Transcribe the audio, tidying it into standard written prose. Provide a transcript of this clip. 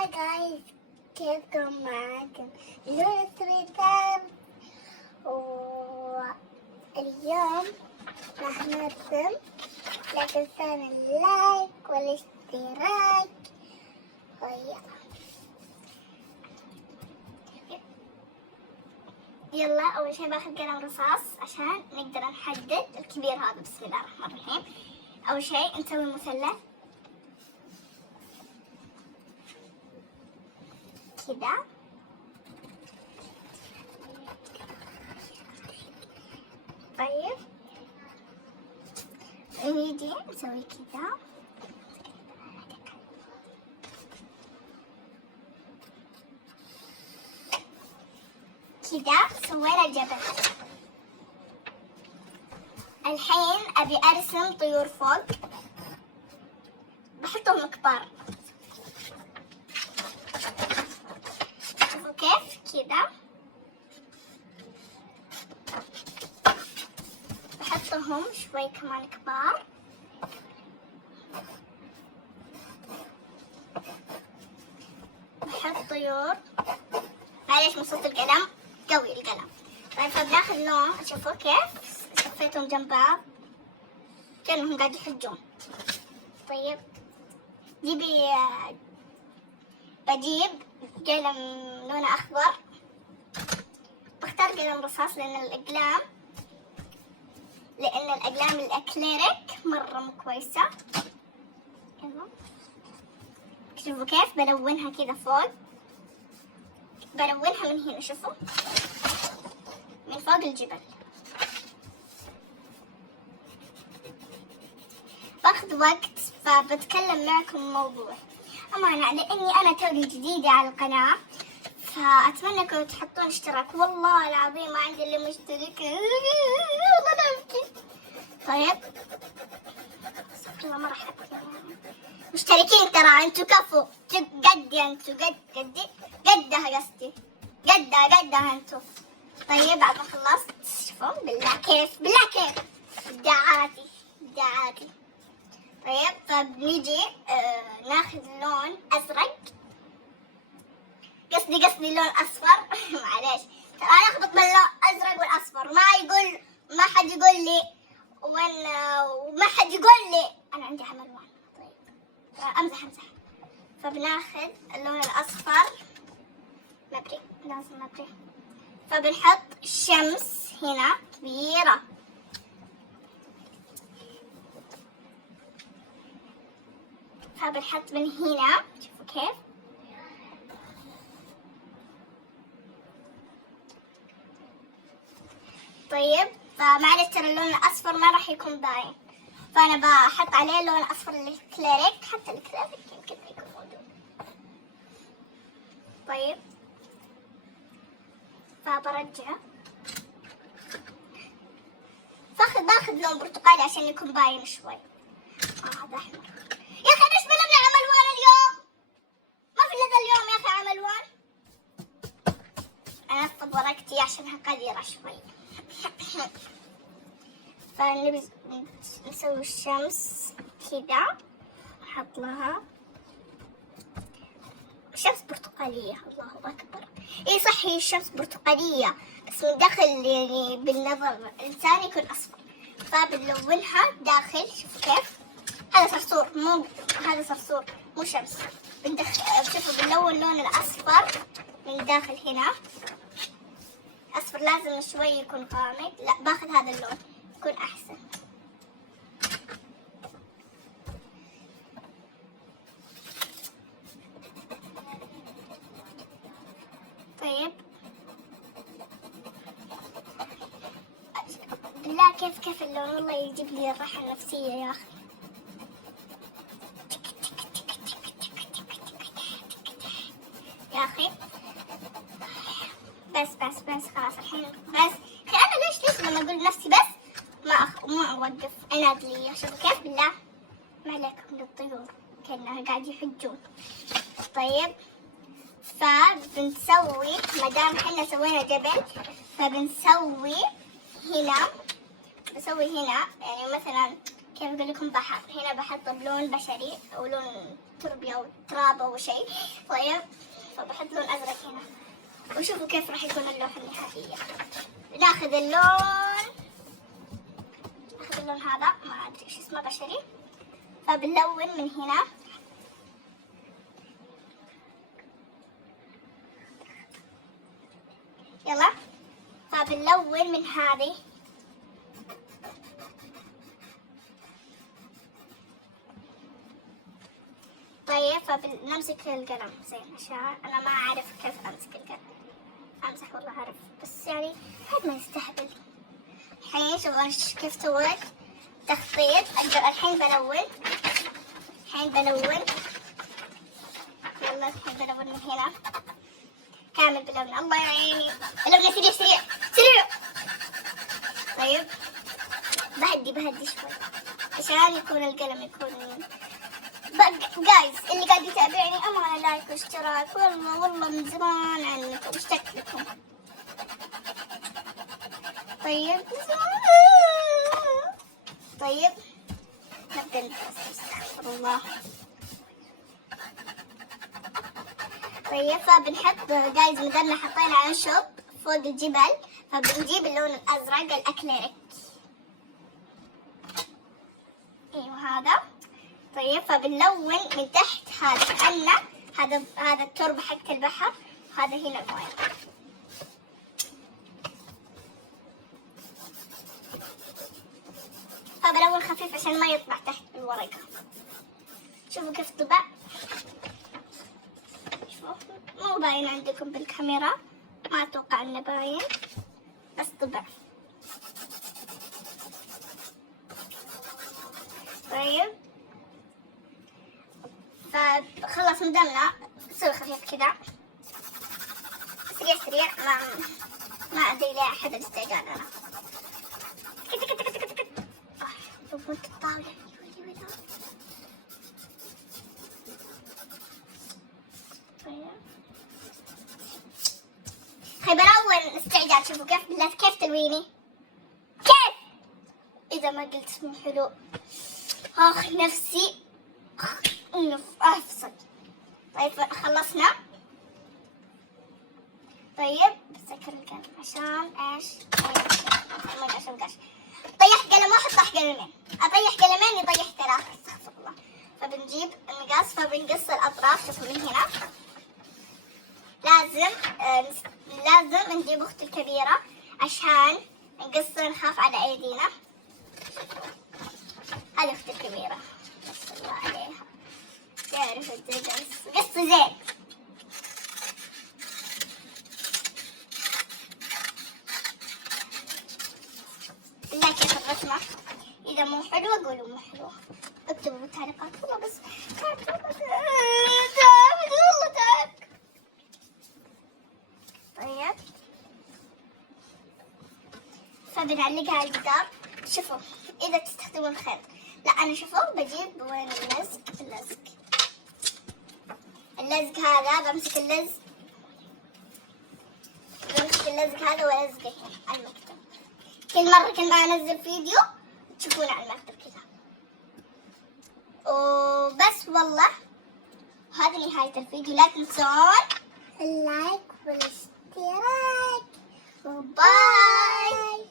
هاي جايز، كيفكم؟ معاكم لولو سريتام، واليوم راح نرسم. لا تنسون اللايك والاشتراك يلا. أول شي باخذ قلم رصاص عشان نقدر نحدد الكبير هذا. بسم الله الرحمن الرحيم. أول شي نسوي مثلث كذا، طيب نيجي نسوي كذا كذا، سوينا الجبل. الحين أبي أرسم طيور فوق، بحطهم كبار، شوفوا كيف كذا، بحطهم شوي كمان كبار، بحط طيور. معليش من صوت القلم، قوي القلم. طيب فبناخذ لون، شوفوا كيف صفيتهم جنب بعض كأنهم قاعد يحجون. طيب بجيب قلم لونه أخضر، بختار قلم رصاص لأن الأقلام الأكليريك مرة مو كويسة. شوفوا كيف بلونها كذا فوق، بلونها من هنا، شوفوا من فوق الجبل. باخذ وقت فبتكلم معكم موضوع أمانة، لأني أنا توني جديدة على القناة، فأتمنى انكم تحطون اشتراك. والله العظيم ما عندي اللي مشترك، والله لا أبكي. طيب استغفر الله، ما راح أبكي. مشتركين ترى، انتوا كفو قدي، انتوا قدي قدها، قصدي قدها انتوا. طيب بعد ما خلصت، شوفوا بالله كيف ابداعاتي. طيب فبنيجي ناخذ لون ازرق، قصدي لون اصفر. معليش ترى انا اخبط بين الازرق والاصفر، ما حد يقول لي وين، وما حد يقول لي انا عندي عمل الوان. طيب امزح. فبناخذ اللون الاصفر، لازم مبري. فبنحط الشمس هنا كبيرة، فبنحط من هنا، شوفوا كيف. طيب فمعلش ترى اللون الأصفر ما راح يكون باين، فأنا بحط عليه اللون الأصفر الكليريك، حتى الكليريك يمكن ما يكون موجود. طيب فبرجع، باخذ لون برتقالي عشان يكون باين شوي. هذا أحمر. يا أخي ليش بلغنا عمل وان اليوم؟ ما في إلا اليوم يا أخي عمل وان. أنا أفضل ورقتي عشانها قديرة شوي. فنبي نسوي الشمس كذا، نحط لها شمس برتقالية. الله أكبر. إيه صح، هي الشمس برتقالية بس من داخل يعني بالنظر الإنسان يكون أصفر، فبنلونها داخل. شوفوا كيف، هذا صرصور مو شمس. شوفوا بنلون اللون الأصفر من داخل هنا. أصفر لازم شوي يكون غامق، لا باخذ هذا اللون يكون أحسن. طيب بالله كيف اللون، والله يجيب لي الراحة النفسية يا أخي. يا أخي بس خلاص الحين بس. أنا ليش لما أقول نفسي بس ما أوقف عناد لي. شوفوا كيف بالله ما عليكم للطيور كأنها قاعد يحجون. طيب فبنسوي، مادام حنا سوينا جبل فبنسوي هنا، يعني مثلا كيف أقول لكم بحر، هنا بحط بلون بشري أو لون تربي أو تراب أو شيء. طيب فبحط لون أزرق هنا، وشوفوا كيف راح يكون اللوحة النهائية. ناخذ اللون هذا ما أدري إيش اسمه بشري، فبنلون من هنا. يلا فبنلون من هذه. طيب فبنمسك القلم زين عشان أنا ما أعرف كيف أمسك القلم. أمسح والله أعرف بس يعني حد ما يستهبل. الحين شوفوا كيف سويت تخطيط. أقدر الحين بلون. يلا الحين بلون من هنا كامل بلون. الله يعيني بلون سريع. طيب بهدي شوي عشان يكون القلم يكون جايز. اللي قاعد يتابعني أمانة لايك واشتراك، والله من زمان عنكم اشتقت لكم. طيب نبدأ نفصل. استغفر الله. طيب فبنحط جايز مثلنا حطينا عنشب فوق الجبل، فبنجيب اللون الأزرق الأكليريك. ايوه هذا. طيب فبنلون من تحت هذا كأنه هذا التربة حق البحر، هذا هنا المويه. فبلون خفيف عشان ما يطبع تحت الورقة. شوفوا كيف طبع. شوفوا مو باين عندكم بالكاميرا، ما أتوقع إنه باين بس طبع. طيب فخلص مدمنا. سوي خفيف كذا سريع ما أدري ليه أحد الاستعجال. أنا فوت الطاولة. خيب أول استعجال. شوفوا كيف تلويني كيف إذا ما قلت اسمه حلو. نفسي أفصل. طيب خلصنا. طيب بسكر القلم عشان ايش؟ طيح قلم واحد طيح قلمين، اطيح قلمين يطيح ثلاثة. استغفر الله. فبنجيب المقص فبنقص الأطراف. شوفوا من هنا لازم نجيب أختي الكبيرة عشان نقص نخاف على أيدينا. هذه أختي الكبيرة ما شاء الله عليها تعرف قص زين. بالله كيف الرسمة. إذا مو حلوة قولوا مو حلوة، اكتبوا بالتعليقات. والله بس تعبت والله تعبت. طيب فبنعلقها على الجدار. شوفوا إذا تستخدمون خيط، لا أنا شوفوا بجيب وين اللزق هذا. بمسك اللزق هذا والزقه هنا على المكتب. كل ما انزل فيديو تشوفونه على المكتب كذا. وبس والله هذه نهاية الفيديو. لا تنسون اللايك والاشتراك وباي.